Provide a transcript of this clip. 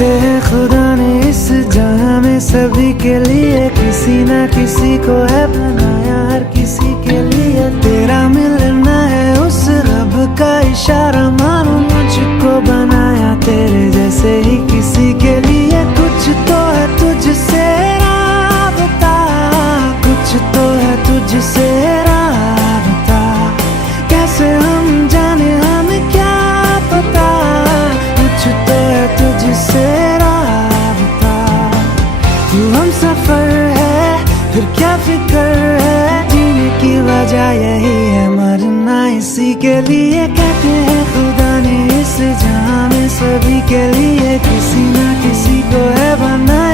कहते हैं खुदा ने इस जहां में सभी के लिए किसी ना किसी को है बनाया, हर किसी के लिए तेरा मिलना है उस रब का इशारा, मानो मुझको बनाया तेरे जैसे ही किसी के लिए। कुछ तो है तुझसे राबता, कुछ तो है तुझसे राबता, कैसे हम जाने हमें क्या पता, कुछ तो है तुझसे राबता। तू हम सफर है फिर क्या फिक्र है, जीने की वजह यही है मरना इसी के लिए। कहते हैं खुदा ने इस जहां में सभी के लिए किसी ना किसी को है बनाया,